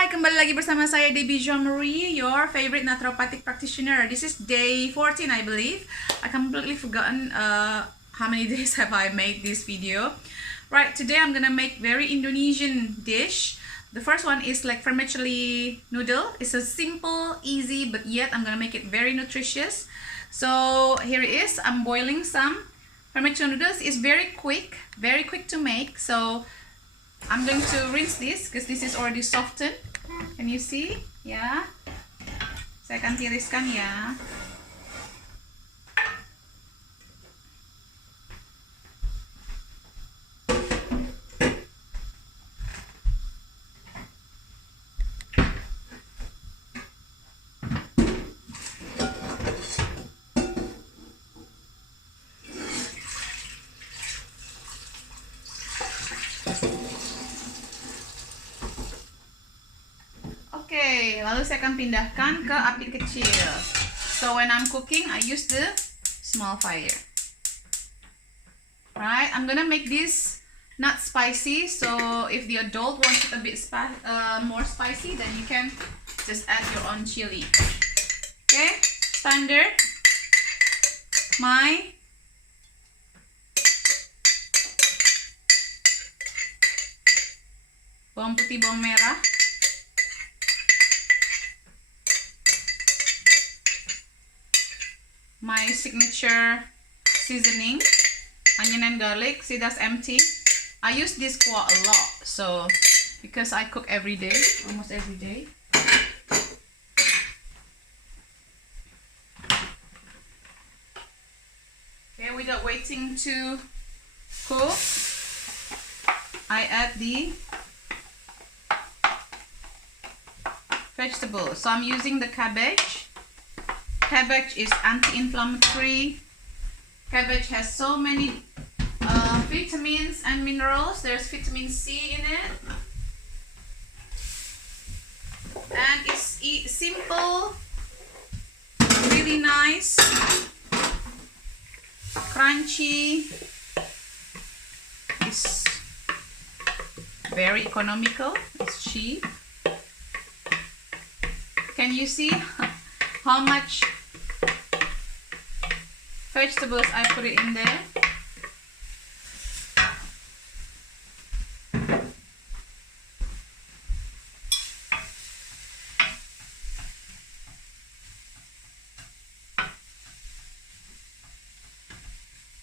Hai, kembali lagi bersama saya Debbie Jean Marie, your favorite naturopathic practitioner. This is day 14, I believe. I completely forgotten how many days have I made this video. Right, today I'm gonna make very Indonesian dish. The first one is like vermicelli noodle. It's a simple, easy, but yet I'm gonna make it very nutritious. So here it is. I'm boiling some vermicelli noodles. It's very quick to make. So I'm going to rinse this because this is already softened. Can you see? Ya, saya akan tiriskan ya. Oke, lalu saya akan pindahkan ke api kecil. So when I'm cooking, I use the small fire. Right, I'm gonna make this not spicy. So if the adult wants it a bit more spicy, then you can just add your own chili. Okay, standard. My bawang putih, bawang merah. My signature seasoning, onion and garlic. See, that's empty. I use this quite a lot, so because I cook every day, almost every day. Okay, without waiting to cook, I add the vegetables. So I'm using the cabbage. Cabbage is anti-inflammatory. Cabbage has so many vitamins and minerals. There's vitamin C in it. And it's simple, really nice, crunchy. It's very economical. It's cheap. Can you see how much vegetables I put it in there?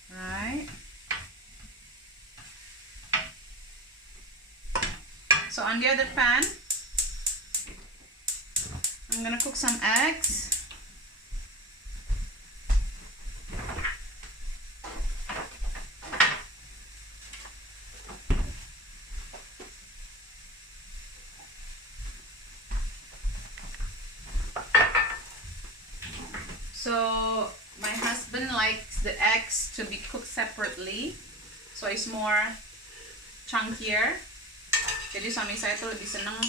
Right. So on the other pan, I'm gonna cook some eggs. So my husband likes the eggs to be cooked separately, so it's more chunkier. Jadi suami saya tuh lebih seneng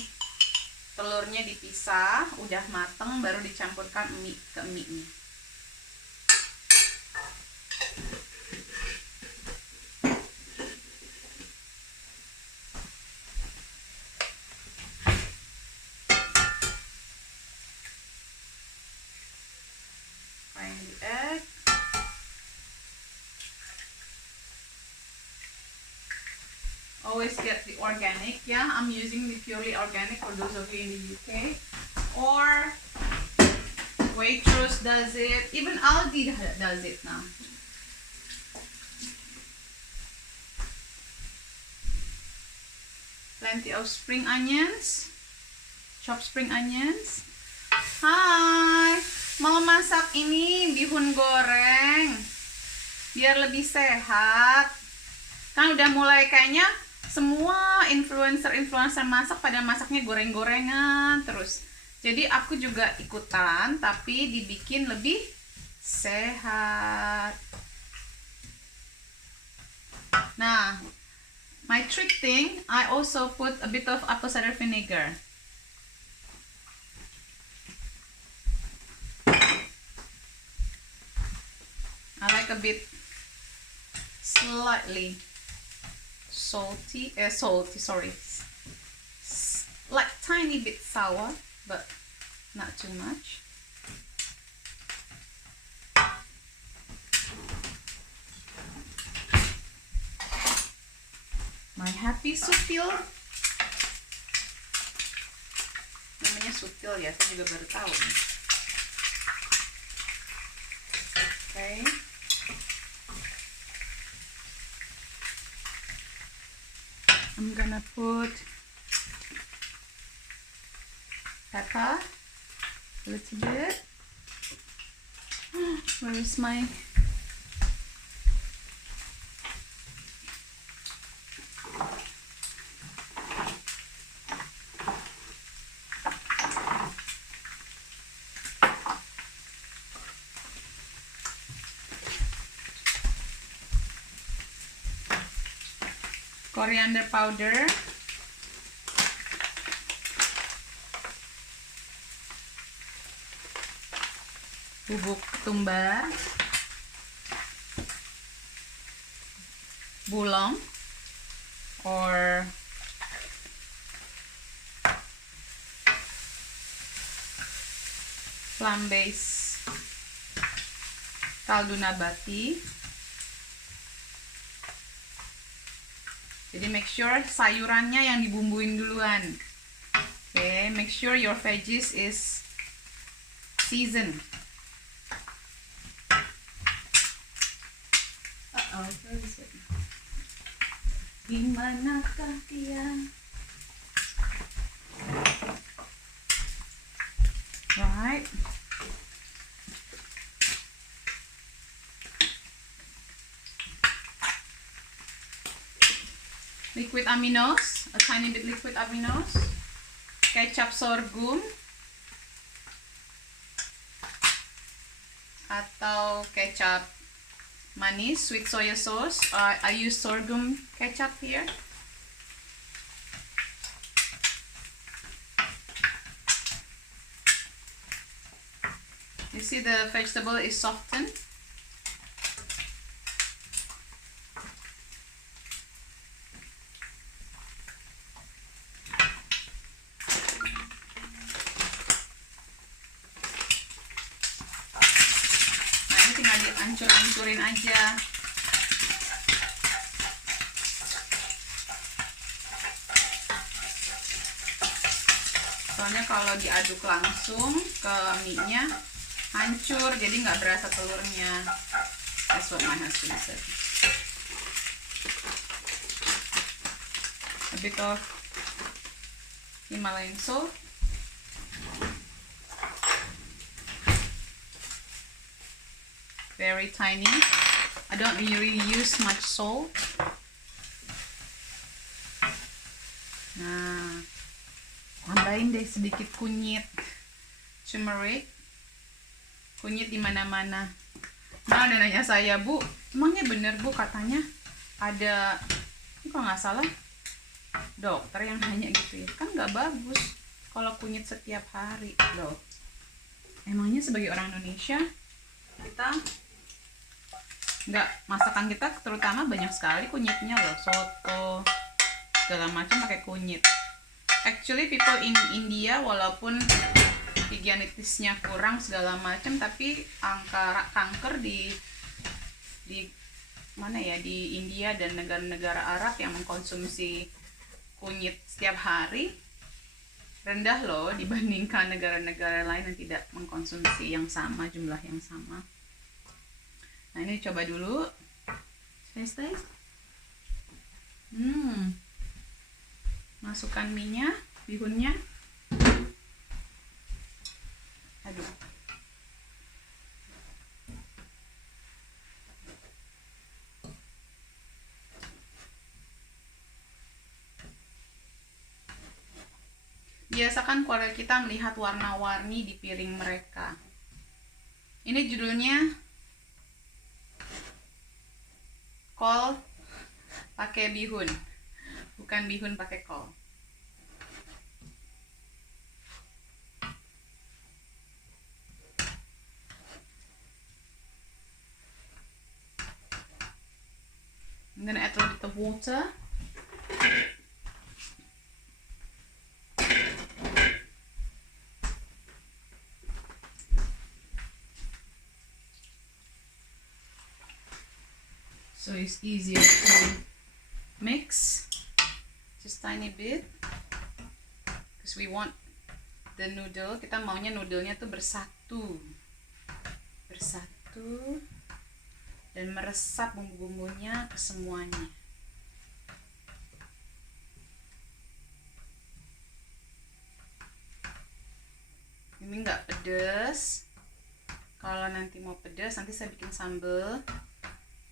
telurnya dipisah, udah mateng baru dicampurkan mie ke mie-nya. The egg. Always get the organic. Yeah, I'm using the purely organic for those of you in the UK. Or Waitrose does it. Even Aldi does it now. Plenty of spring onions. Chopped spring onions. Hai, mau masak ini bihun goreng biar lebih sehat. Kan udah mulai kayaknya semua influencer masak pada masaknya goreng-gorengan terus. Jadi aku juga ikutan tapi dibikin lebih sehat. Nah, my trick thing, I also put a bit of apple cider vinegar. I like a bit slightly salty, like tiny bit sour, but not too much. My happy sutil. Namanya sutil ya, saya juga baru tahu nih. Okay. I'm gonna put pepper a little bit. Where is my coriander powder, bubuk ketumbar, bulong or plant-based kaldu nabati. Jadi make sure sayurannya yang dibumbuin duluan. Okay, make sure your veggies is seasoned. Where is it? Dimanakah dia? Right. Liquid aminos, a tiny bit liquid aminos, kecap sorghum atau kecap manis, sweet soya sauce. I use sorghum ketchup here. You see the vegetable is softened. Hancur-hancurin aja. Soalnya kalau diaduk langsung ke mie-nya hancur, jadi nggak berasa telurnya. That's what my husband said. A bit of Himalayan salt. Very tiny. I don't really use much salt. Nah, tambahin deh sedikit kunyit, turmeric, kunyit di mana-mana. Nah, ada nanya saya, Bu, emangnya bener Bu katanya ada, ini kalau nggak salah dokter yang nanya gitu ya, kan nggak bagus kalau kunyit setiap hari loh. Emangnya sebagai orang Indonesia kita nggak, masakan kita terutama banyak sekali kunyitnya loh, soto segala macam pakai kunyit. Actually people in India walaupun higienitisnya kurang segala macam, tapi angka kanker di mana ya, di India dan negara-negara Arab yang mengkonsumsi kunyit setiap hari rendah loh dibandingkan negara-negara lain yang tidak mengkonsumsi yang sama, jumlah yang sama. Nah, ini coba dulu. Taste. Masukkan minyak, bihunnya. Aduh. Biasakan keluarga kita melihat warna-warni di piring mereka. Ini judulnya kol pakai bihun, bukan bihun pakai kol. I'm gonna add a little bit of water. so it's easier to mix just tiny bit because we want the noodle, kita maunya noodlenya tuh bersatu dan meresap bumbu-bumbunya ke semuanya. Ini nggak pedes. Kalau nanti mau pedes, nanti saya bikin sambal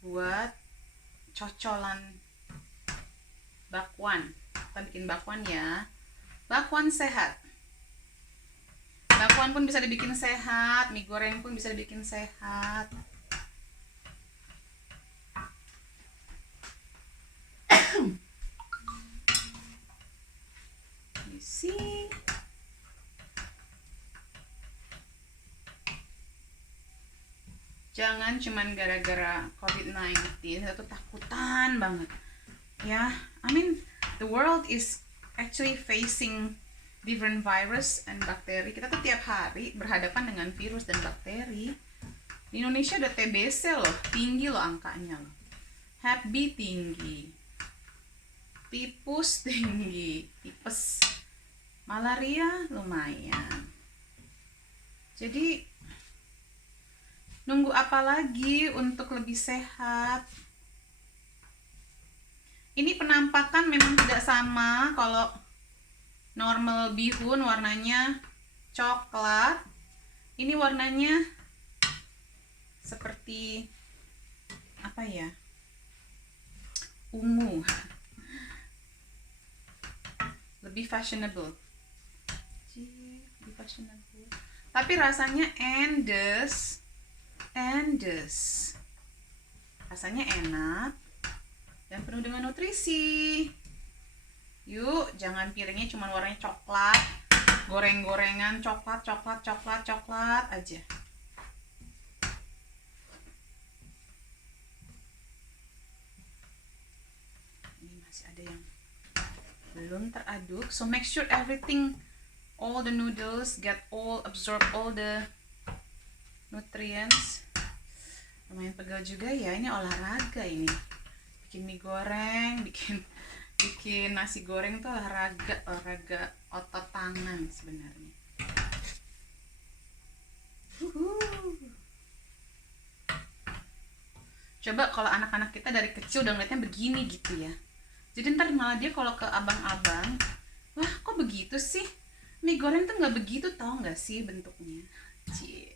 buat cocolan bakwan. Kita bikin bakwan ya. Bakwan sehat. Bakwan pun bisa dibikin sehat, mie goreng pun bisa dibikin sehat. You see? Jangan cuman gara-gara COVID-19 kita tuh takutan banget ya. I mean the world is actually facing different virus and bakteri. Kita tuh tiap hari berhadapan dengan virus dan bakteri. Di Indonesia udah TBC loh, tinggi loh angkanya loh. Hep B tinggi, tipus tinggi, tipes, malaria lumayan. Jadi nunggu apa lagi untuk lebih sehat? Ini penampakan memang tidak sama. Kalau normal bihun warnanya coklat, ini warnanya seperti apa ya? Ungu. Lebih fashionable. Lebih fashionable. Tapi rasanya endes. Rasanya enak dan penuh dengan nutrisi. Yuk, jangan piringnya cuma warnanya coklat, goreng-gorengan coklat aja. Ini masih ada yang belum teraduk, so make sure everything, all the noodles absorb all the nutrients. Lumayan pegal juga ya, ini olahraga ini. Bikin mie goreng, bikin nasi goreng tuh olahraga otot tangan sebenarnya. Coba kalau anak-anak kita dari kecil udah ngeliatnya begini gitu ya. Jadi ntar malah dia kalau ke abang-abang, wah kok begitu sih? Mie goreng tuh nggak begitu, tau nggak sih bentuknya? Cie.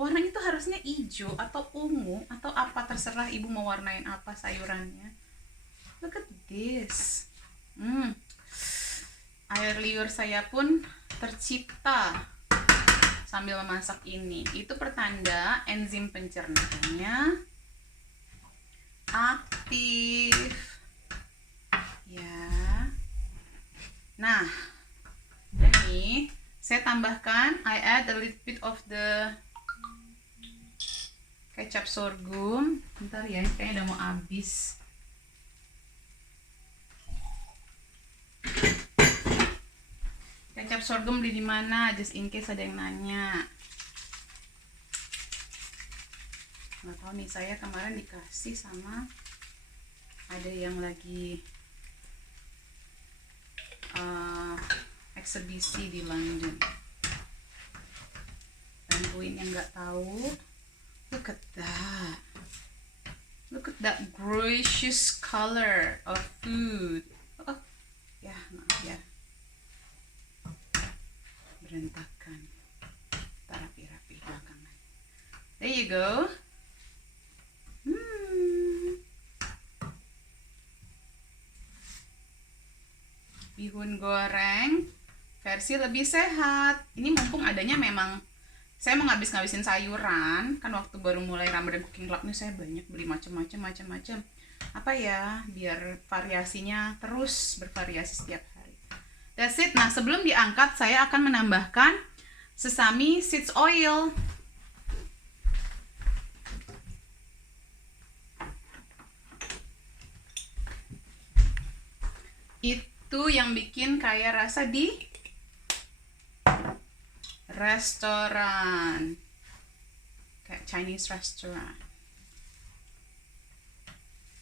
Warnanya tuh harusnya hijau atau ungu atau apa, terserah ibu mau warnain apa sayurannya. Look at this. Air liur saya pun tercipta sambil memasak ini. Itu pertanda enzim pencernaannya aktif. Ya. Nah, ini saya tambahkan, I add a little bit of the kecap sorghum. Bentar ya, kayaknya udah mau habis. Kecap sorghum beli di mana? Just in case ada yang nanya. Nggak tahu nih, saya kemarin dikasih sama ada yang lagi eksebisi di London. Bantuin yang nggak tahu. Look at that. Look at that gracious color of food. Oh, ya, maaf ya. Berantakan. Rapi-rapi belakangan. There you go. Bihun goreng versi lebih sehat. Ini mumpung adanya, memang saya mau ngabisin sayuran kan, waktu baru mulai Ramadan Cooking Club nih saya banyak beli macam-macam apa ya, biar variasinya terus bervariasi setiap hari. That's it. Nah, sebelum diangkat saya akan menambahkan sesame seeds oil. Itu yang bikin kayak rasa di restoran, kayak Chinese restaurant.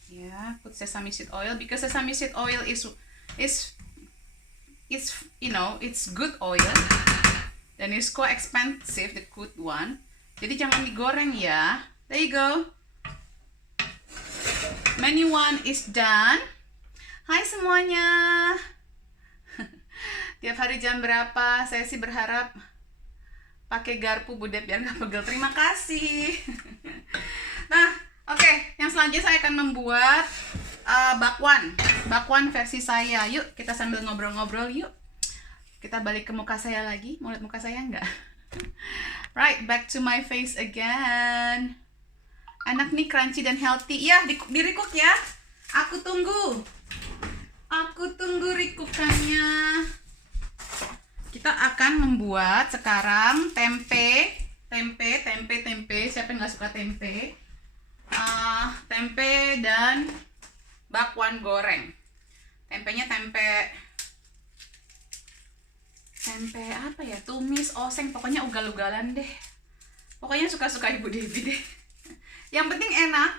Yeah, put sesame seed oil because sesame seed oil is you know, it's good oil dan it's quite expensive, the good one. Jadi jangan digoreng ya. There you go. Menu 1 is done. Hai semuanya. Tiap hari jam berapa? Saya sih berharap pakai garpu Budep biar nggak pegel. Terima kasih. Nah, oke. Yang selanjutnya saya akan membuat bakwan versi saya. Yuk, kita sambil ngobrol-ngobrol yuk. Kita balik ke muka saya lagi. Mau lihat muka saya nggak? Right, back to my face again. Enak nih, crunchy dan healthy. Ya, di-recook ya. Aku tunggu rikukannya. Kita akan membuat sekarang tempe. Siapa yang nggak suka tempe? Tempe dan bakwan goreng. Tempenya tempe apa ya? Tumis, oseng, pokoknya ugal-ugalan deh. Pokoknya suka-suka Ibu Devi deh. Yang penting enak,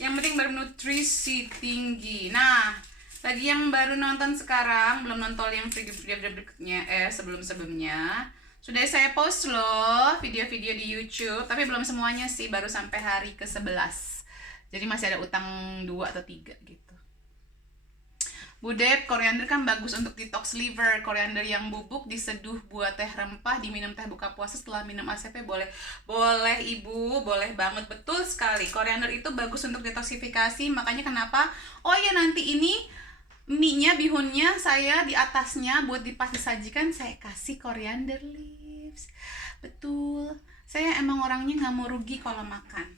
yang penting bernutrisi tinggi. Nah, bagi yang baru nonton sekarang, belum nonton yang video berikutnya, sebelum-sebelumnya, sudah saya post loh video-video di YouTube, tapi belum semuanya sih, baru sampai hari ke-11. Jadi masih ada utang 2 atau 3 gitu. Budep, koriander kan bagus untuk detox liver. Koriander yang bubuk diseduh buat teh rempah, diminum teh buka puasa setelah minum ACP boleh. Boleh Ibu, boleh banget, betul sekali. Koriander itu bagus untuk detoksifikasi, makanya kenapa? Oh ya, nanti ini mie-nya, bihunnya saya di atasnya buat disajikan saya kasih coriander leaves. Betul. Saya emang orangnya nggak mau rugi kalau makan.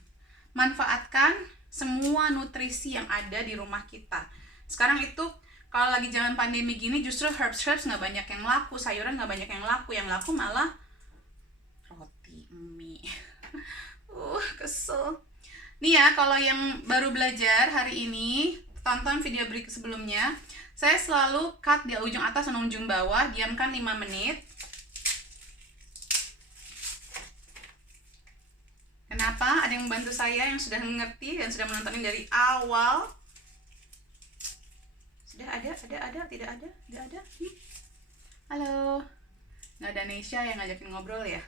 Manfaatkan semua nutrisi yang ada di rumah kita. Sekarang itu kalau lagi zaman pandemi gini justru herbs nggak banyak yang laku, sayuran nggak banyak yang laku malah roti, mie. Kesel. Nih ya, kalau yang baru belajar hari ini, tonton video break sebelumnya. Saya selalu cut di ujung atas dan ujung bawah, diamkan 5 menit. Kenapa? Ada yang membantu saya yang sudah mengerti dan sudah menontonin dari awal. Sudah ada? Tidak ada? Halo. Nggak ada Nesha yang ngajakin ngobrol ya?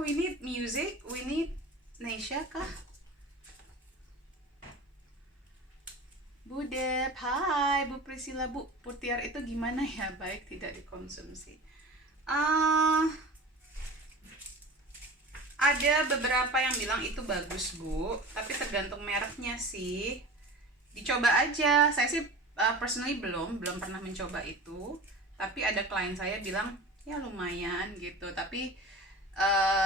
We need music, we need Nesha kah? Budep, hai Bu Priscilla. Bu, putiar itu gimana ya? Baik tidak dikonsumsi. Ada beberapa yang bilang itu bagus Bu, tapi tergantung mereknya sih. Dicoba aja. Saya sih personally belum pernah mencoba itu, tapi ada klien saya bilang ya lumayan gitu, tapi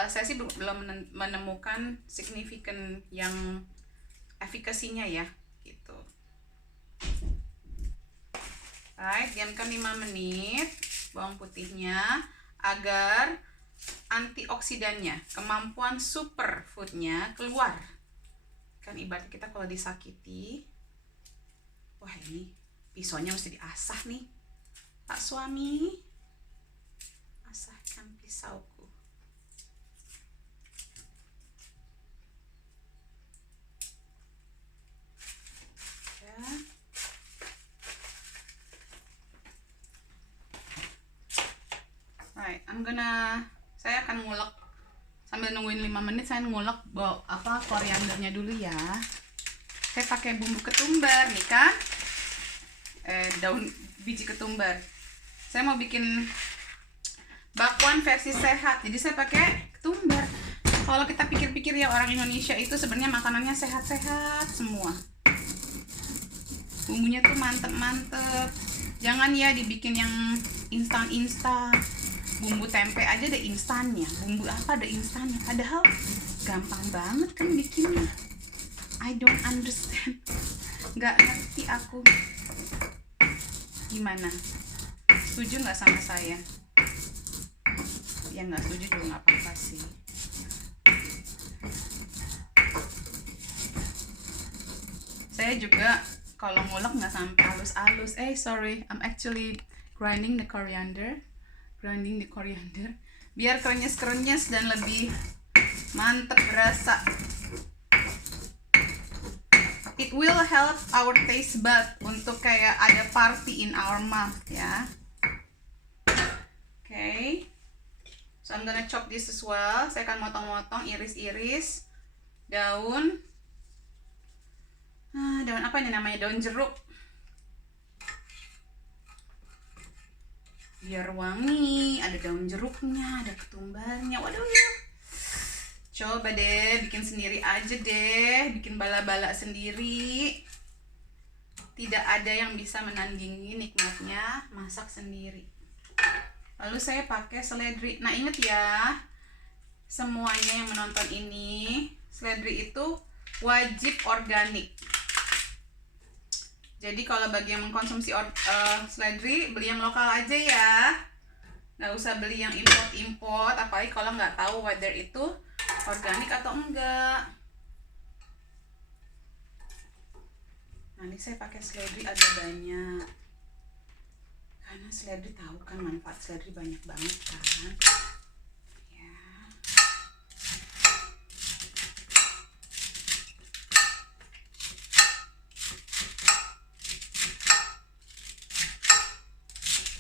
saya sih belum menemukan signifikan yang efikasinya ya gitu. Right, diamkan 5 menit bawang putihnya agar antioksidannya, kemampuan superfoodnya keluar. Kan ibarat kita kalau disakiti, wah ini pisaunya mesti diasah nih, Pak suami, asahkan pisauku. Ya. Right, saya akan ngulek sambil nungguin 5 menit. Saya ngulek koriandernya dulu ya. Saya pakai bumbu ketumbar nih kan, daun biji ketumbar. Saya mau bikin bakwan versi sehat, jadi saya pakai ketumbar. Kalau kita pikir-pikir ya, orang Indonesia itu sebenarnya makanannya sehat-sehat semua. Bumbunya tuh mantep-mantep. Jangan ya dibikin yang instan-instan. Bumbu tempe aja ada instannya, bumbu apa ada instannya, padahal gampang banget kan bikinnya. I don't understand, nggak ngerti aku. Gimana? Setuju nggak sama saya? Ya nggak setuju juga nggak apa-apa sih. Saya juga kalau ngulek nggak sampai halus-halus. Sorry, I'm actually grinding the coriander biar krenyes dan lebih mantep rasa. it will help our taste bud untuk kayak ada party in our mouth ya. Okay, so I'm gonna chop this as well. Saya akan motong-motong, iris-iris daun. Daun apa ini namanya? Daun jeruk. Biar wangi, ada daun jeruknya, ada ketumbarnya. Waduh ya. Coba deh bikin sendiri aja deh, bikin bala-bala sendiri. Tidak ada yang bisa menandingi nikmatnya masak sendiri. Lalu saya pakai seledri. Nah, inget ya, semuanya yang menonton ini, seledri itu wajib organik. Jadi kalau bagi yang mengkonsumsi seledri, beli yang lokal aja ya. Nggak usah beli yang import-import, apalagi kalau nggak tahu whether itu organik atau enggak. Nah, ini saya pakai seledri agak banyak. Karena seledri tahu kan manfaat seledri banyak banget kan. Ya.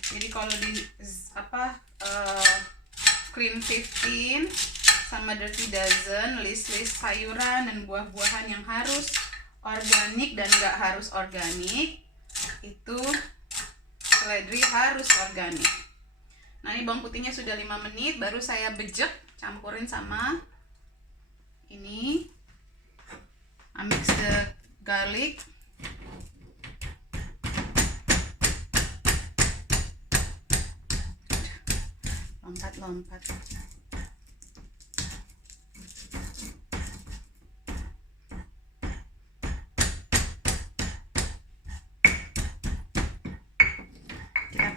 Jadi kalau di Clean 15 sama Dirty Dozen, list sayuran dan buah-buahan yang harus organik dan nggak harus organik, itu seledri harus organik. Nah, ini bawang putihnya sudah 5 menit, baru saya bejek, campurin sama ini. I mix the garlic. Lompat. Kita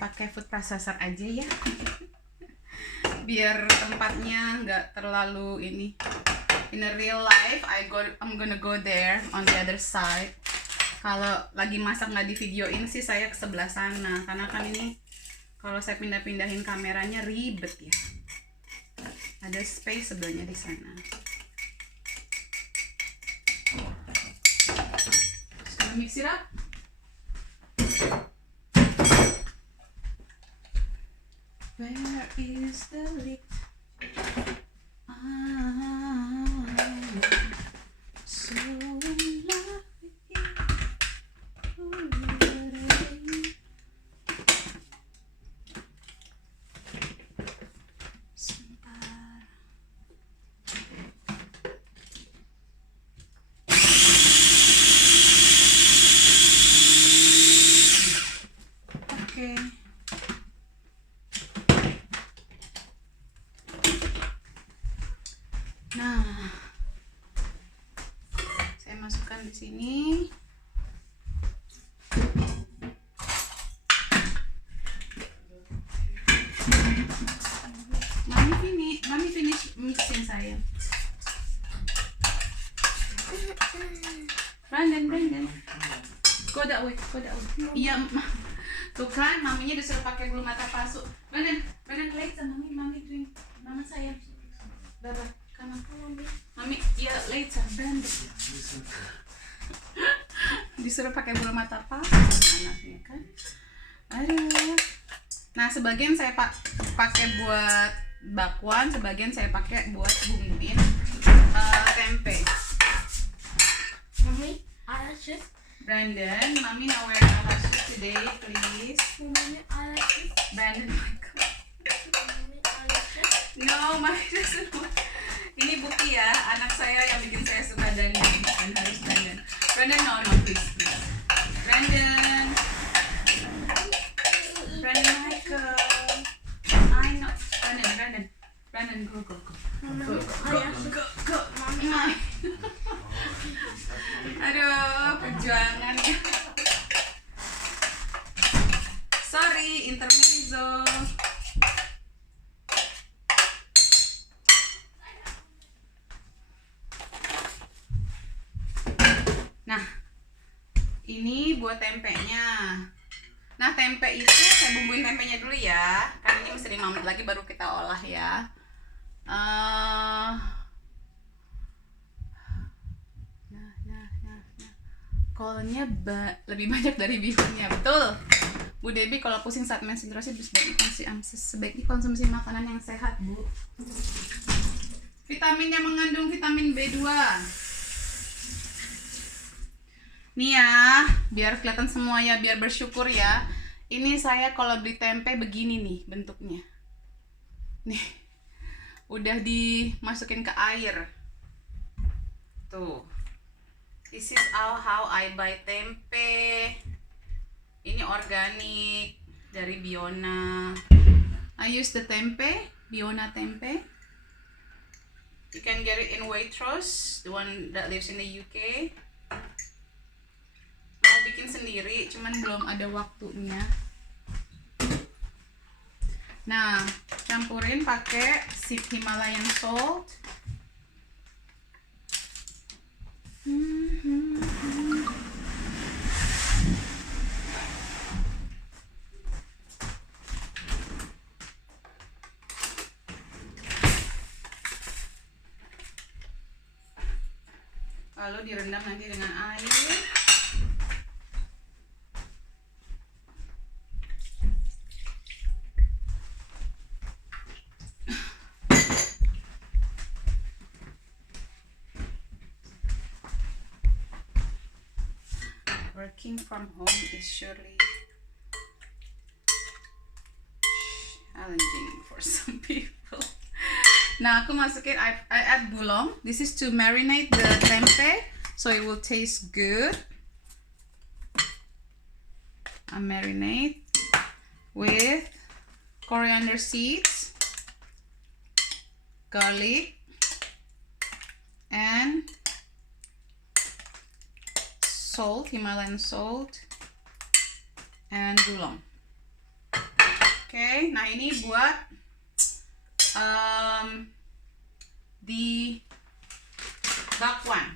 pakai food processor aja ya. Biar tempatnya nggak terlalu ini. In a real life, I'm gonna go there on the other side. Kalau lagi masak nggak di videoin sih saya ke sebelah sana, karena kan ini kalau saya pindah-pindahin kameranya ribet ya. Ada space sebelahnya di sana. Just gonna mix it up. Where is the lick? So in love with you. Nah, saya masukkan di sini. Mami finish mixing saya. Brandon. Go that way. Iya, tuh kan, maminya disuruh pakai bulu mata palsu. Brandon, lihat sama mami drink. Mama saya. Baba, come on. Mami, ya lihat sama Brandon. Disuruh pakai bulu mata palsu anaknya kan. Aduh. Nah, sebagian saya pakai buat bakwan, sebagian saya pakai buat bumbuin tempe. Mommy, I like this. Brandon, Mommy now wear our shoes today, please. Mommy, I like this. Brandon, my God. Mommy, I like this. No, Mommy doesn't want. Ini bukti ya, anak saya yang bikin saya suka dandan dan harus dandan. Brandon, no, please. Brandon, Michael. I know. Brandon, go. Go. Mommy. Aduh, perjuangan ya. Sorry, intermezzo. Nah, ini buat tempenya. Nah, tempe itu saya bumbuin tempenya dulu ya. Karena ini mesti 5 menit lagi baru kita olah ya. kolnya lebih banyak dari bihunnya. Betul Bu Debbie, kalau pusing saat menstruasi sebaiknya konsumsi makanan yang sehat, Bu. Vitaminnya mengandung vitamin B2. Nih ya, biar kelihatan semua ya, biar bersyukur ya. Ini saya kalau beli tempe begini nih bentuknya. Nih, udah dimasukin ke air. Tuh. This is how I buy tempe. Ini organik dari Biona. I use the tempe, Biona tempe. You can get it in Waitrose, the one that lives in the UK. Mau bikin sendiri, cuman belum ada waktunya. Nah, campurin pakai sip Himalayan salt. Lalu direndam nanti dengan air. Working from home is surely challenging for some people. Nah, aku masukin, I add bulong. This is to marinate the tempe, so it will taste good. I marinate with coriander seeds, garlic, and salt, Himalayan salt, and bulong. Oke, nah ini buat di bakwan.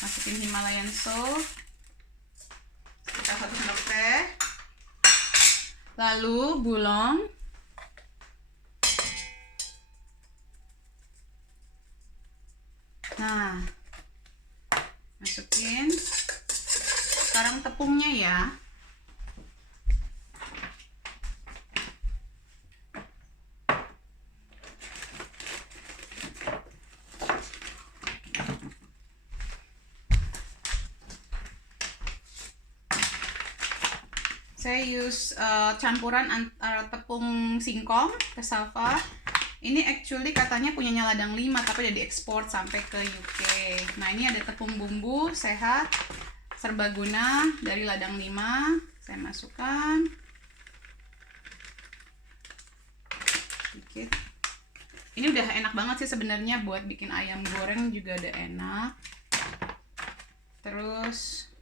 Masukin Himalayan salt, sekitar 1 sendok teh, lalu bulong, nah masukin sekarang tepungnya ya. Saya use campuran antara tepung singkong, cassava. Ini actually katanya punyanya Ladang 5 tapi udah diekspor sampai ke UK. Nah, ini ada tepung bumbu sehat serbaguna dari Ladang 5. Saya masukkan sedikit. Ini udah enak banget sih sebenarnya, buat bikin ayam goreng juga udah enak. Terus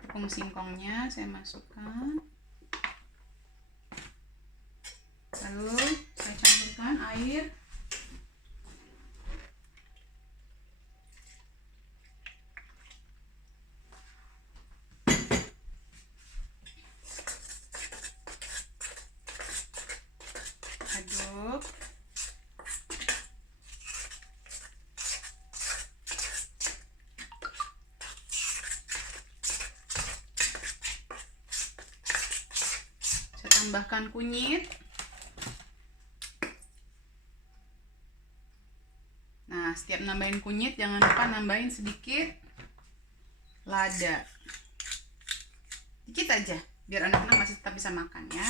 tepung singkongnya saya masukkan. Lalu saya campurkan air. Aduk. Saya tambahkan kunyit. Nah, setiap nambahin kunyit jangan lupa nambahin sedikit lada. Dikit aja, biar anak-anak masih tetap bisa makan ya.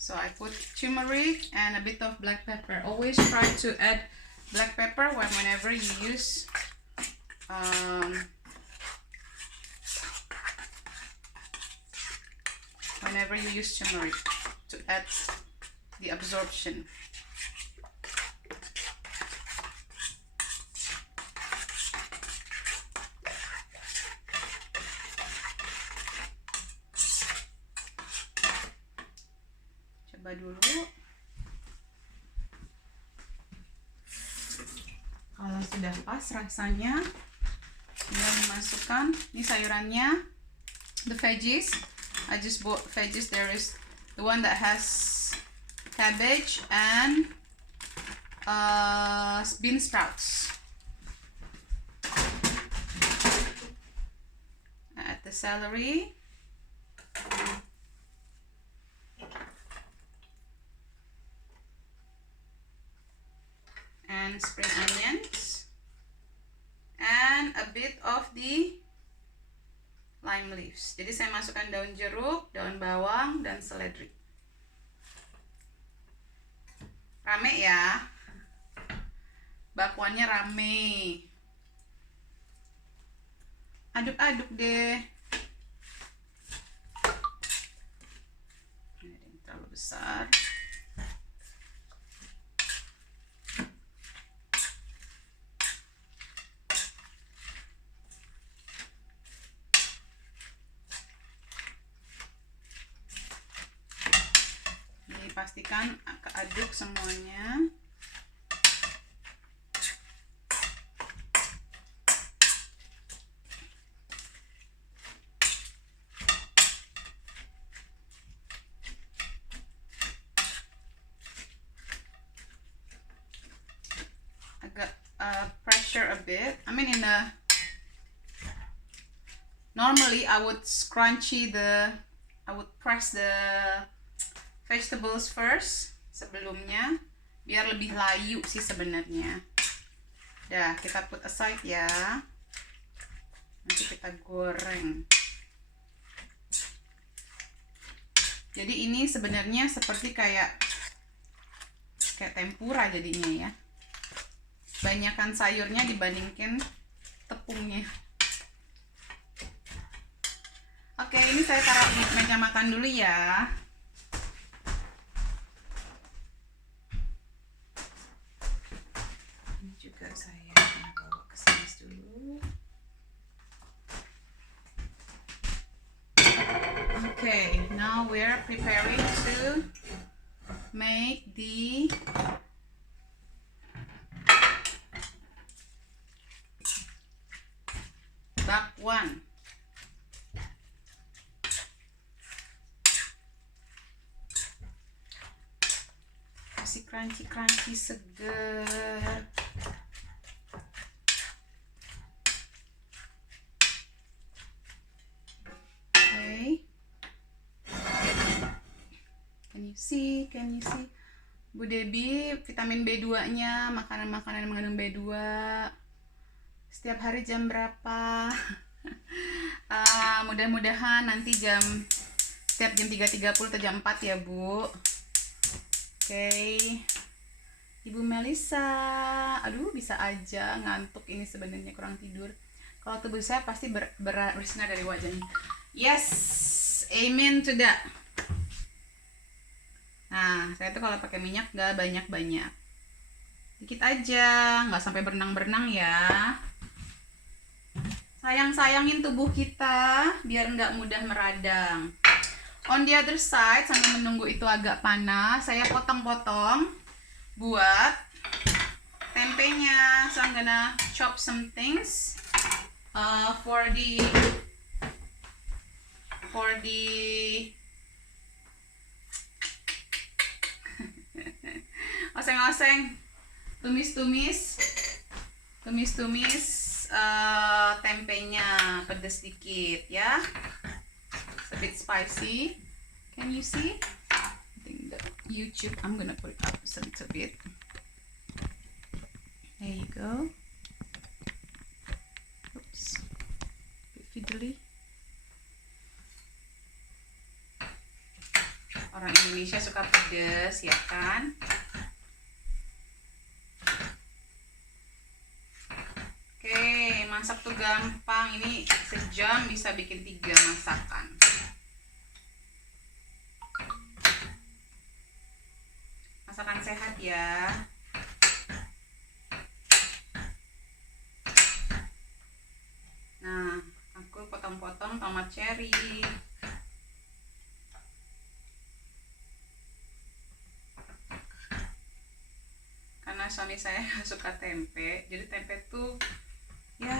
So I put turmeric and a bit of black pepper. Always try to add black pepper whenever you use turmeric to add the absorption. Coba dulu. Kalau sudah pas rasanya, kemudian dimasukkan ini sayurannya, the veggies. I just bought veggies. There is the one that has cabbage and bean sprouts. Add the celery. And spring onions. And a bit of the lime leaves. Jadi saya masukkan daun jeruk, daun bawang, dan seledri. Rame ya. Bakwannya rame. Aduk-aduk deh. Ini terlalu besar. Pastikan aduk semuanya. Agak pressure a bit. I mean normally I would press the vegetables first sebelumnya biar lebih layu sih sebenarnya. Dah, kita put aside ya. Nanti kita goreng. Jadi ini sebenarnya seperti kayak tempura jadinya ya. Banyakan sayurnya dibandingkan tepungnya. Oke, ini saya taruh di meja makan dulu ya. Saya bawa ke sini dulu. Okay, now we're preparing to make the bakwan. Masih crunchy segar. Can you see? Bu Debbie, vitamin B2-nya, makanan-makanan mengandung B2. Setiap hari jam berapa? Mudah-mudahan nanti setiap jam 3.30 atau jam 4 ya, Bu. Oke. Ibu Melisa, aduh bisa aja ngantuk ini sebenarnya, kurang tidur. Kalau tubuh saya pasti bersinar dari wajahnya. Yes, amen to that. Nah, saya tuh kalau pakai minyak nggak banyak-banyak, dikit aja, nggak sampai berenang-berenang ya. Sayang-sayangin tubuh kita biar nggak mudah meradang. On the other side, sambil menunggu itu agak panas, saya potong-potong buat tempenya. So I'm gonna chop some things for the oseng-oseng, tumis-tumis tempenya, pedas dikit ya. It's a bit spicy. Can you see? I think the YouTube, I'm gonna put it up just a little bit. There you go. Oops, bit fiddly. Orang Indonesia suka pedas ya kan? Oke, masak tuh gampang. Ini sejam bisa bikin 3 masakan. Masakan sehat ya. Nah, aku potong-potong tomat cherry. Karena suami saya suka tempe, jadi tempe tuh ya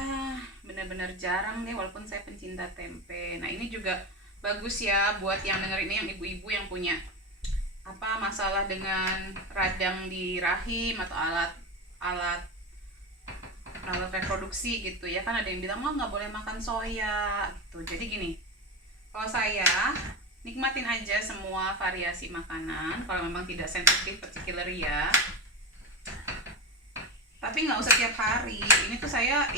benar-benar jarang deh, walaupun saya pencinta tempe. Nah, ini juga bagus ya buat yang denger ini, yang ibu-ibu yang punya masalah dengan radang di rahim atau alat reproduksi gitu ya, kan ada yang bilang nggak boleh makan soya gitu. Jadi gini, kalau saya nikmatin aja semua variasi makanan kalau memang tidak sensitif particular ya, tapi nggak usah tiap hari. Ini tuh saya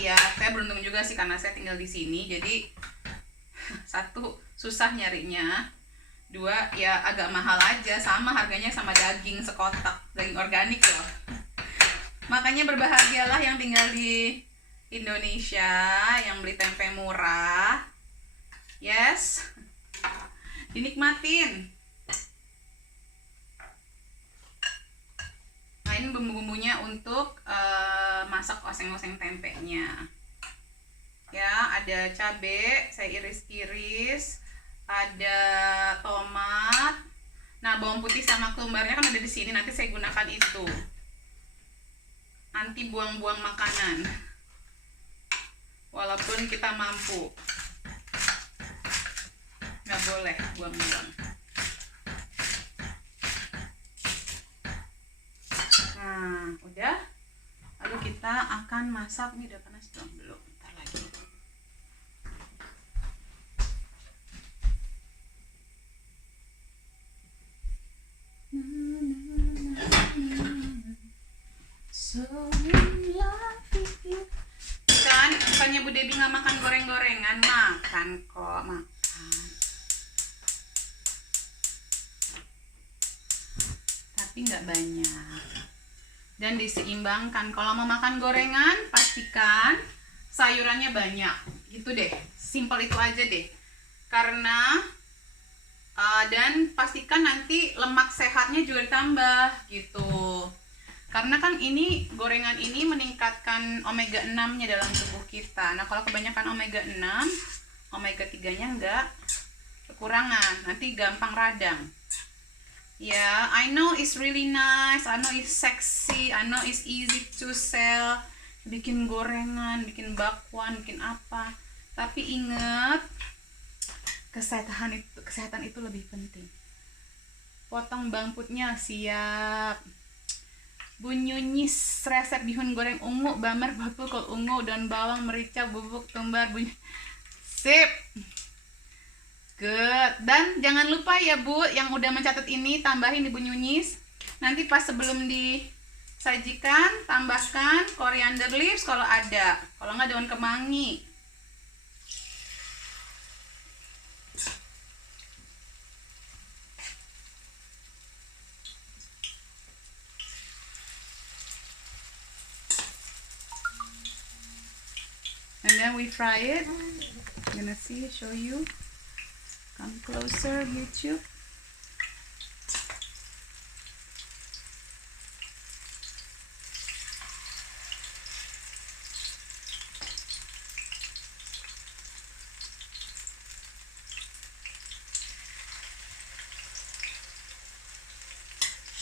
beruntung juga sih karena saya tinggal di sini, jadi satu, susah nyarinya, dua, ya agak mahal aja, sama harganya sama daging sekotak, daging organik loh. Makanya berbahagialah yang tinggal di Indonesia, yang beli tempe murah. Yes, dinikmatin. Nah, ini bumbu-bumbunya untuk masak oseng-oseng tempenya. Ya, ada cabai, saya iris-iris, ada tomat. Nah, bawang putih sama ketumbarnya kan ada di sini, nanti saya gunakan itu. Nanti buang-buang makanan. Walaupun kita mampu. Nggak boleh buang-buang. Nah, udah. Lalu kita akan masak. Ini udah panas belum? Belum. Bentar lagi. So in love with you. Kan, bukannya Bu Debbie nggak makan goreng-gorengan, makan kok, makan. Tapi nggak banyak. Dan diseimbangkan. Kalau mau makan gorengan, pastikan sayurannya banyak. Gitu deh, simpel itu aja deh. Karena dan pastikan nanti lemak sehatnya juga ditambah gitu. Karena kan ini gorengan ini meningkatkan omega 6-nya dalam tubuh kita. Nah, kalau kebanyakan omega 6, omega 3-nya enggak kekurangan, nanti gampang radang. Ya, I know it's really nice, I know it's sexy, I know it's easy to sell, bikin gorengan, bikin bakwan, bikin apa. Tapi ingat, kesehatan itu lebih penting. Potong bangputnya siap. Bunyunyis resep bihun goreng ungu, bamar, bakul, ungu, daun bawang, merica, bubuk, tumbar, sip. Good. Dan jangan lupa ya Bu, yang udah mencatat ini tambahin di bunyunyis. Nanti pas sebelum disajikan tambahkan coriander leaves kalau ada. Kalau nggak daun kemangi. And then we fry it. I'm gonna show you. Come closer, YouTube.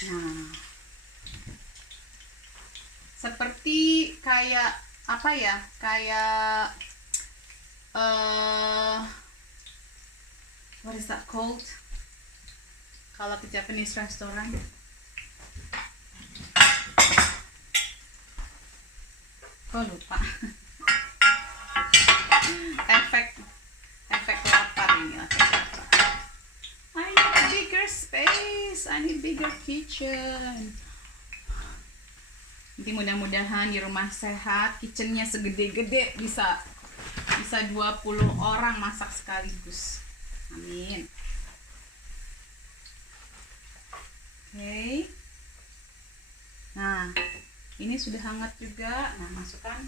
Nah, seperti kayak apa ya, kayak what is that called kalau ke Japanese restaurant? Oh, lupa. efek lapar ini, I need a bigger space, I need bigger kitchen. Nanti mudah-mudahan di rumah sehat, kitchennya segede-gede, bisa 20 orang masak sekaligus. Amin. Oke. Nah, ini sudah hangat juga. Nah, masukkan.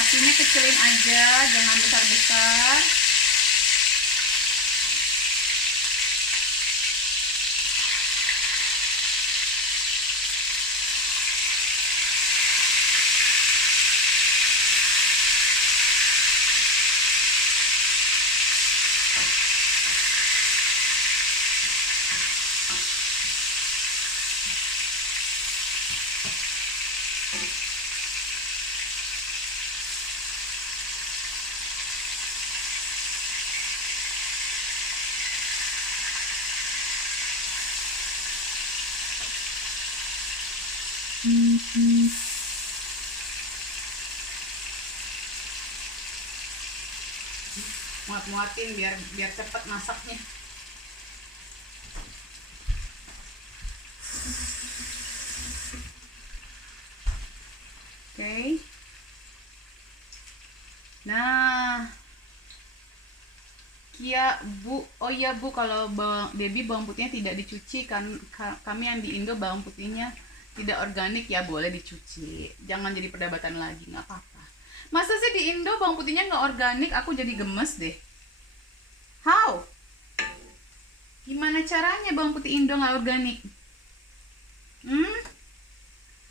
Apinya kecilin aja, jangan besar-besar. muat-muatin biar cepet masaknya. Oke. Nah, Kia Bu, oh iya Bu, kalau Debbie bawang putihnya tidak dicuci kan, kami yang di Indo bawang putihnya tidak organik, ya boleh dicuci, jangan jadi perdebatan lagi, nggak apa-apa. Masa sih di Indo bawang putihnya nggak organik? Aku jadi gemes deh. How? Gimana caranya bawang putih Indo nggak organik?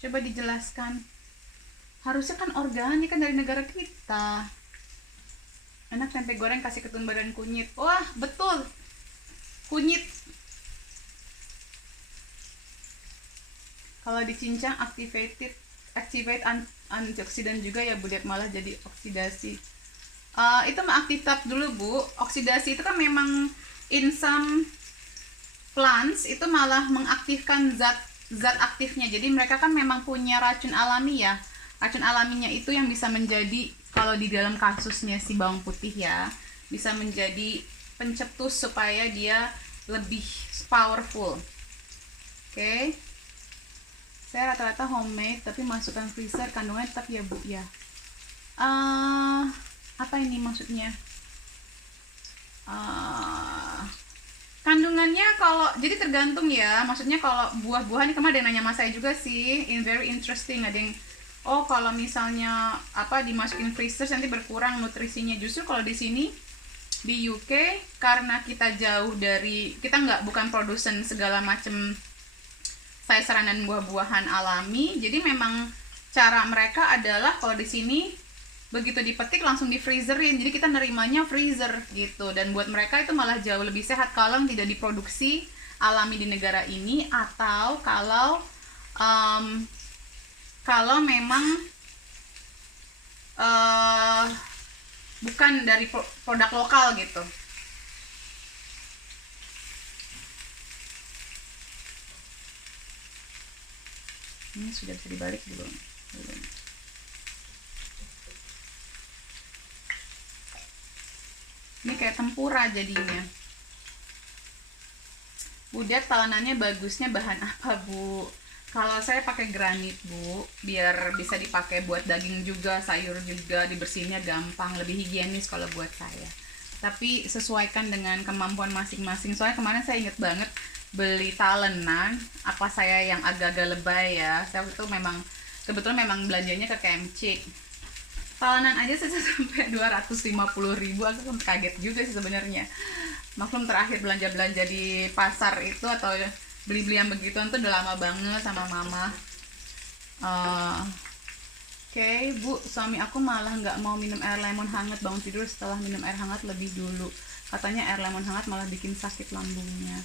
Coba dijelaskan. Harusnya kan organik, kan dari negara kita. Enak tempe goreng kasih ketun badan kunyit. Wah, betul. Kunyit. Kalau dicincang activate antioksidan juga ya Bu Dep, malah jadi oksidasi. Itu mah aktifat dulu Bu. Oksidasi itu kan memang in some plants itu malah mengaktifkan zat aktifnya. Jadi mereka kan memang punya racun alami ya. Racun alaminya itu yang bisa menjadi, kalau di dalam kasusnya si bawang putih ya, bisa menjadi pencetus supaya dia lebih powerful. Oke. Saya rata-rata homemade tapi masukkan freezer, kandungannya tetap ya Bu ya. Apa ini maksudnya? Kandungannya kalau jadi tergantung ya, maksudnya kalau buah-buahan, ini kemarin ada yang nanya mas saya juga sih, very interesting, ada yang kalau misalnya dimasukin freezer nanti berkurang nutrisinya. Justru kalau di sini di UK, karena kita jauh dari, kita bukan produsen segala macam sayuran dan buah-buahan alami, jadi memang cara mereka adalah kalau di sini begitu dipetik langsung di freezerin, jadi kita nerimanya freezer gitu. Dan buat mereka itu malah jauh lebih sehat kalau tidak diproduksi alami di negara ini, atau kalau memang bukan dari produk lokal gitu. Ini sudah bisa dibalik belum? Ini kayak tempura jadinya. Udah, talenannya bagusnya bahan apa Bu? Kalau saya pakai granit Bu, biar bisa dipakai buat daging juga, sayur juga, dibersihinnya gampang, lebih higienis kalau buat saya. Tapi sesuaikan dengan kemampuan masing-masing. Soalnya kemarin saya inget banget beli talenan, saya yang agak-agak lebay ya. Saya itu kebetulan memang belanjanya ke Kemcik. Talenan aja saya sampai 250.000, aku kaget juga sih sebenarnya. Maklum terakhir belanja di pasar itu atau beli-beli yang begituan tuh udah lama banget sama mama. Oke, Bu, suami aku malah nggak mau minum air lemon hangat bangun tidur setelah minum air hangat lebih dulu. Katanya air lemon hangat malah bikin sakit lambungnya.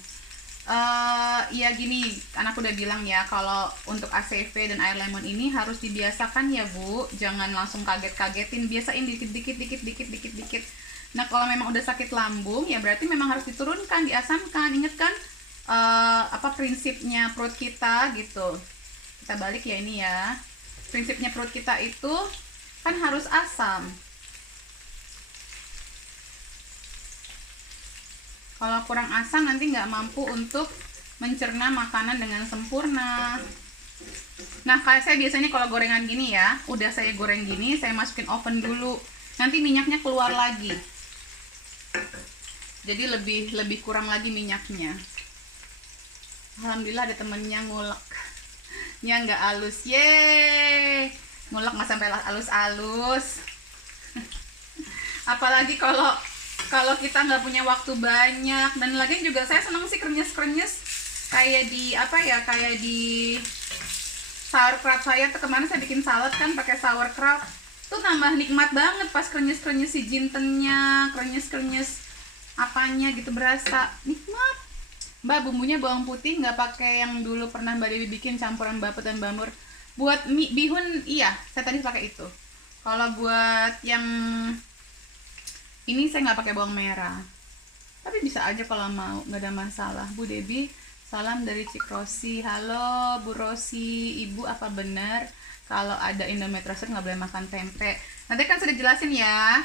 Ya gini, kan aku udah bilang ya, kalau untuk ACV dan air lemon ini harus dibiasakan ya Bu, jangan langsung kaget-kagetin, biasain dikit. Nah kalau memang udah sakit lambung ya berarti memang harus diturunkan, diasamkan. Ingat kan prinsipnya perut kita gitu. Kita balik ya ini ya, prinsipnya perut kita itu kan harus asam. Kalau kurang asam nanti nggak mampu untuk mencerna makanan dengan sempurna. Nah kayak saya biasanya kalau gorengan gini ya, udah saya goreng gini, saya masukin oven dulu, nanti minyaknya keluar lagi, jadi lebih kurang lagi minyaknya. Alhamdulillah ada temennya nguleknya nggak halus, yeay, ngulek nggak sampai halus-halus. Apalagi kalau kita nggak punya waktu banyak. Dan lagi juga saya seneng sih krenyes kayak di sauerkraut. Saya tuh kemarin saya bikin salad kan pakai sauerkraut, tuh tambah nikmat banget pas krenyes si jintennya, krenyes apanya gitu, berasa nikmat. Mbak, bumbunya bawang putih, nggak pakai yang dulu pernah Mbak Dewi bikin campuran bapet dan bamur. Buat bihun iya, saya tadi pakai itu. Kalau buat yang ini saya nggak pakai bawang merah, tapi bisa aja kalau mau, nggak ada masalah. Bu Debbie, salam dari Cik Rosi. Halo Bu Rosi, Ibu apa benar kalau ada endometriosis nggak boleh makan tempe? Nanti kan sudah jelasin ya.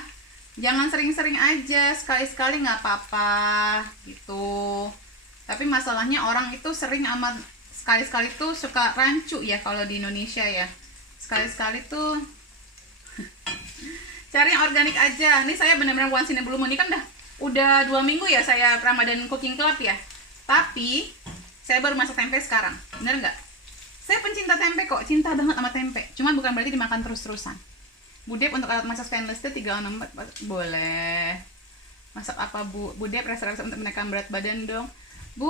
Jangan sering-sering aja, sekali-sekali nggak apa-apa gitu. Tapi masalahnya orang itu sering amat sekali-sekali tuh suka rancu ya kalau di Indonesia ya. Sekali-sekali tuh cari yang organik aja. Ini saya benar-benar once in a blue moon. Ini kan udah 2 minggu ya saya Ramadan Cooking Club ya. Tapi saya baru masak tempe sekarang. Bener nggak? Saya pencinta tempe kok, cinta banget sama tempe. Cuman bukan berarti dimakan terus-terusan. Budep untuk alat masak stainless steel 364 boleh. Masak apa Bu? Budep resep-resep untuk menekan berat badan dong. Bu,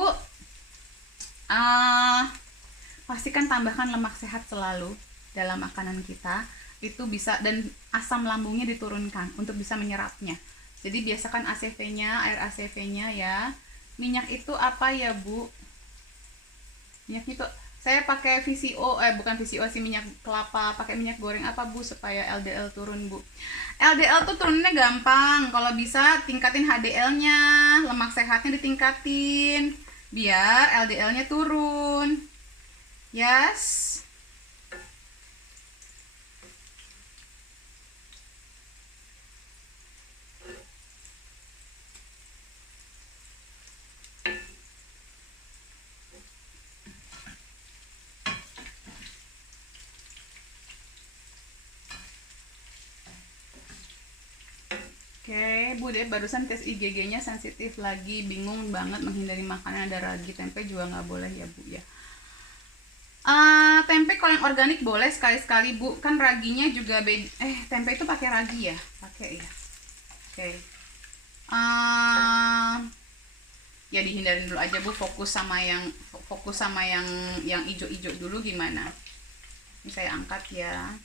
pastikan tambahkan lemak sehat selalu dalam makanan kita. Itu bisa, dan asam lambungnya diturunkan untuk bisa menyerapnya. Jadi biasakan ACV-nya, air ACV-nya ya. Minyak itu apa ya Bu? Minyak itu saya pakai VCO, bukan VCO sih, minyak kelapa. Pakai minyak goreng apa Bu supaya LDL turun Bu? LDL tuh turunnya gampang. Kalau bisa tingkatin HDL-nya, lemak sehatnya ditingkatin biar LDL-nya turun. Yes. Oke, Bu deh barusan tes IgG-nya sensitif lagi, bingung banget menghindari makanan ada ragi, tempe juga nggak boleh ya Bu ya. Tempe kalau yang organik boleh sekali-sekali Bu, kan raginya juga beda. Tempe itu pakai ragi ya, pakai ya. Oke. Ya dihindarin dulu aja Bu, fokus sama yang ijo-ijo dulu gimana. Ini saya angkat ya.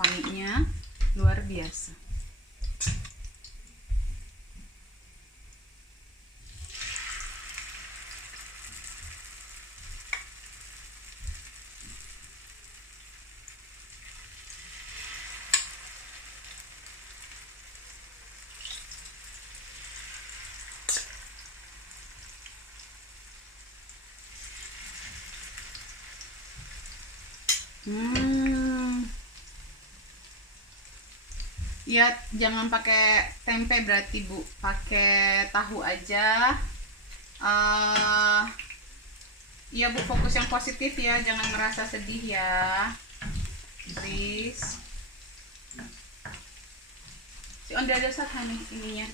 Wanginya luar biasa. Ya jangan pakai tempe berarti Bu, pakai tahu aja. Ya Bu, fokus yang positif ya, jangan merasa sedih ya, please. On the other side honey, ininya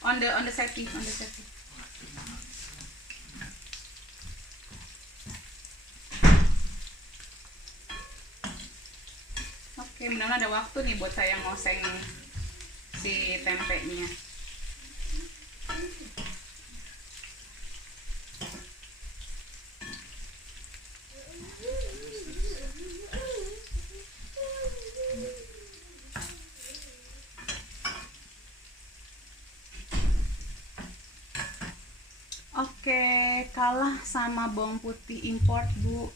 on the setting. Oke, mudah-mudahan ada waktu nih buat saya ngoseng si tempenya. Oke, kalah sama bawang putih import Bu.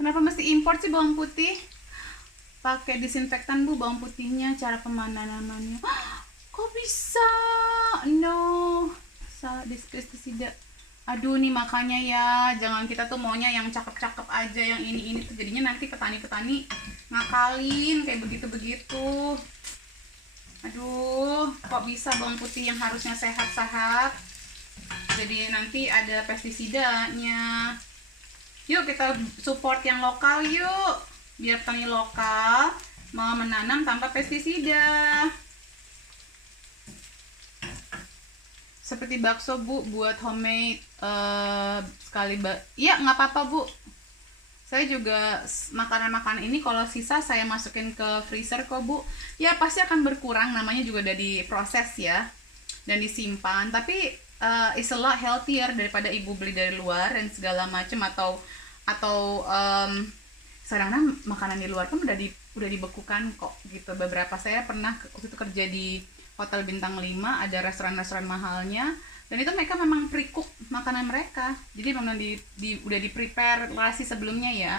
Kenapa mesti import sih bawang putih? Pakai disinfektan Bu bawang putihnya, cara pemandanannya. Kok bisa? No, salah pestisida. Aduh nih makanya ya, jangan kita tuh maunya yang cakep-cakep aja, yang ini tuh jadinya nanti petani-petani ngakalin kayak begitu-begitu. Aduh, kok bisa bawang putih yang harusnya sehat-sehat jadi nanti ada pestisidanya. Yuk kita support yang lokal yuk, biar petani lokal mau menanam tanpa pestisida. Seperti bakso Bu, buat homemade ya nggak apa-apa Bu. Saya juga makanan-makanan ini kalau sisa saya masukin ke freezer kok Bu. Ya pasti akan berkurang, namanya juga udah diproses ya dan disimpan. Tapi it's a lot healthier daripada ibu beli dari luar dan segala macam, atau kadang-kadang makanan di luar kan udah dibekukan kok gitu. Beberapa saya pernah waktu itu kerja di hotel bintang 5, ada restoran-restoran mahalnya, dan itu mereka memang pre-cook makanan mereka, jadi memang udah di prepare rasi sebelumnya ya.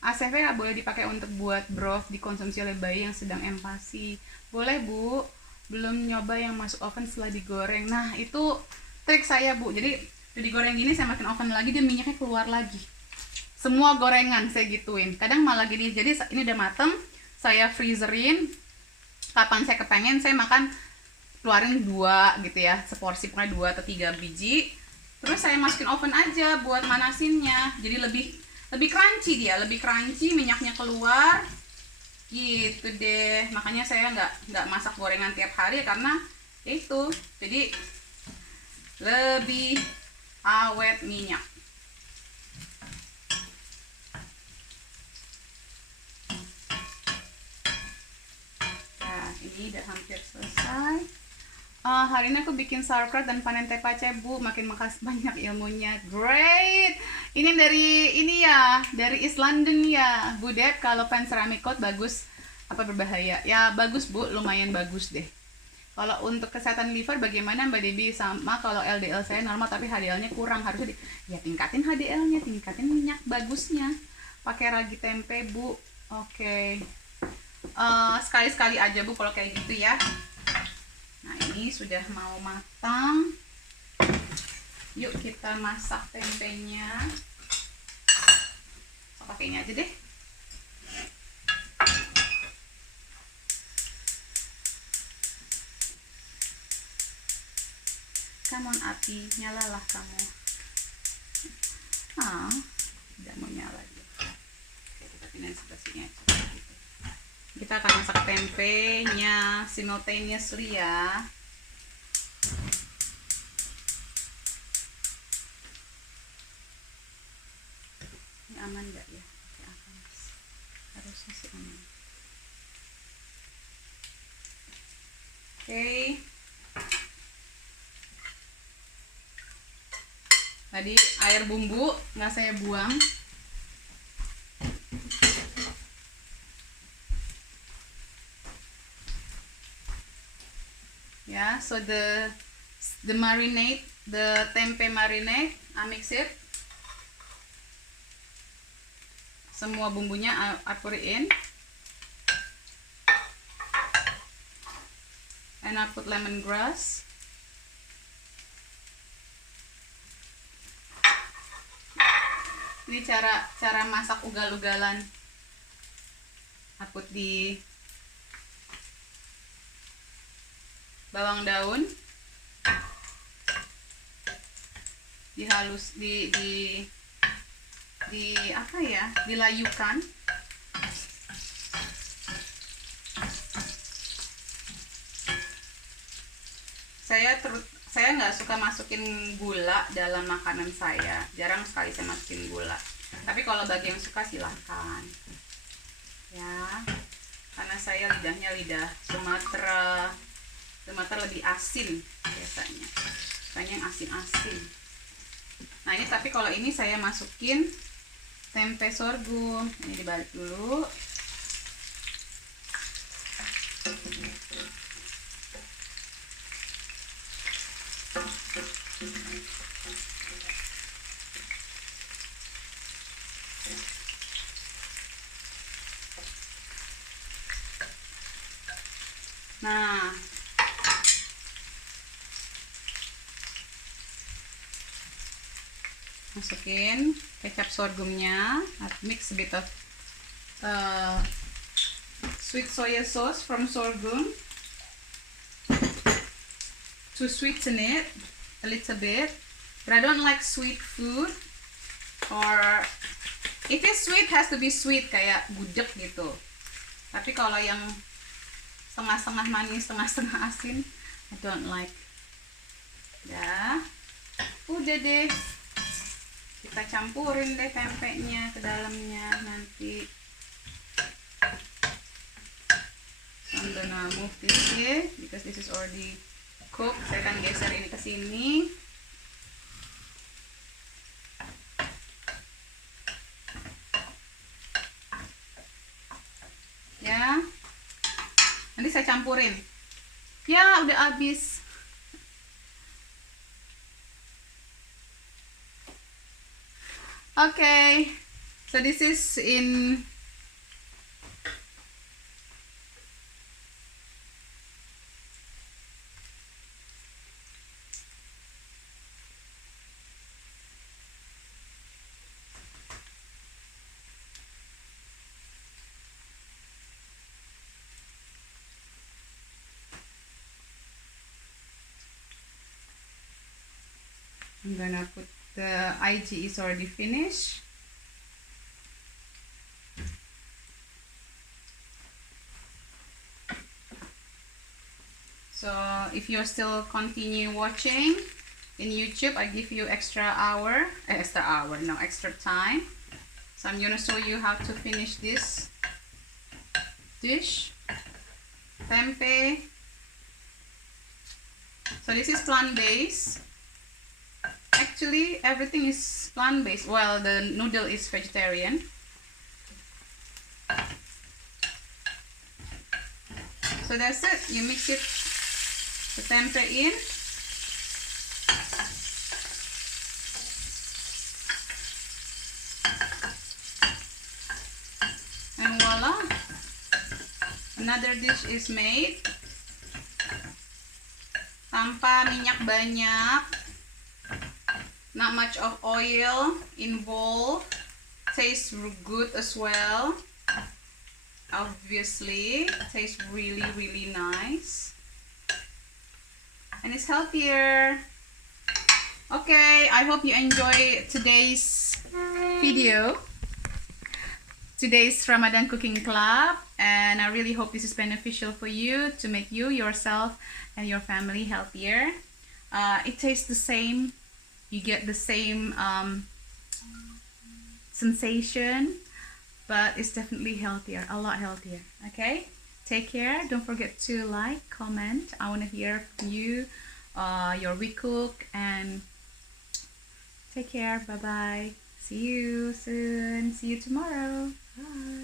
ACV nggak boleh dipakai untuk buat broth dikonsumsi oleh bayi yang sedang empasi. Boleh Bu, belum nyoba yang masuk oven setelah digoreng. Nah itu trik saya Bu, jadi udah digoreng gini saya makin oven lagi, dia minyaknya keluar lagi. Semua gorengan saya gituin, kadang malah gini. Jadi ini udah mateng, saya freezerin, kapan saya kepengen saya makan keluarin 2 gitu ya, seporsi pokoknya 2 atau 3 biji, terus saya masukin oven aja buat manasinnya. Jadi lebih crunchy, dia lebih crunchy, minyaknya keluar gitu deh. Makanya saya nggak masak gorengan tiap hari karena itu, jadi lebih awet minyak. Nah ini udah hampir selesai. Hari ini aku bikin sauerkraut dan panen tepache Bu, makin banyak ilmunya. Great. Ini dari East London ya Bu Deb. Kalau pan ceramic coat bagus apa berbahaya? Ya bagus Bu, lumayan bagus deh. Kalau untuk kesehatan liver bagaimana Mbak Debbie? Sama, kalau LDL saya normal tapi HDL-nya kurang, harusnya ya tingkatin HDL-nya, tingkatin minyak bagusnya. Pakai ragi tempe Bu. Oke. Sekali-sekali aja Bu kalau kayak gitu ya. Nah ini sudah mau matang, yuk kita masak tempenya. So, pakai ini aja deh. Come on api, nyalalah kamu. Tidak mau nyala dia. Oke, kita pindahin sebelah sini aja. Kita akan masak tempenya simultaneously ya. Ini aman nggak ya? Harusnya sih aman. Oke. Tadi air bumbu nggak saya buang. Yeah, so the marinade, the tempe marinade, I mix it. Semua bumbunya I put it in. And I put lemongrass. Ini cara masak ugal-ugalan. I put di bawang daun, dilayukan. Saya nggak suka masukin gula dalam makanan saya, jarang sekali saya masukin gula. Tapi kalau bagi yang suka silahkan ya, karena saya lidahnya lidah Sumatera lebih asin biasanya, sukanya yang asin-asin. Nah ini, tapi kalau ini saya masukin tempe sorghum. Ini dibalik dulu. Nah masukin kecap sorghumnya, mix a bit of sweet soya sauce from sorghum to sweeten it a little bit, but I don't like sweet food, or if it's sweet has to be sweet kayak gudeg gitu. Tapi kalau yang setengah-setengah manis, setengah-setengah asin, I don't like. Ya, udah deh. Kita campurin deh tempenya ke dalamnya nanti. I'm gonna move this here because this is already cooked. Saya akan geser ini ke sini. Ya. Nanti saya campurin. Ya, udah habis. Oke. So this is in I'm gonna put the IG is already finished. So if you're still continue watching in YouTube, I give you extra time. So I'm gonna show you how to finish this dish. Tempeh. So this is plant-based. Actually, everything is plant-based. Well, the noodle is vegetarian. So that's it. You mix it, the tempeh in. And voila, another dish is made. Tanpa minyak banyak, not much of oil involved. Tastes good as well. Obviously, tastes really nice, and it's healthier. Okay, I hope you enjoy today's video, today's Ramadan Cooking Club, and I really hope this is beneficial for you to make you, yourself, and your family healthier. It tastes the same, you get the same sensation, but it's definitely healthier, a lot healthier. Okay, take care. Don't forget to like, comment. I want to hear from you, your recook, and take care. Bye bye. See you soon. See you tomorrow. Bye.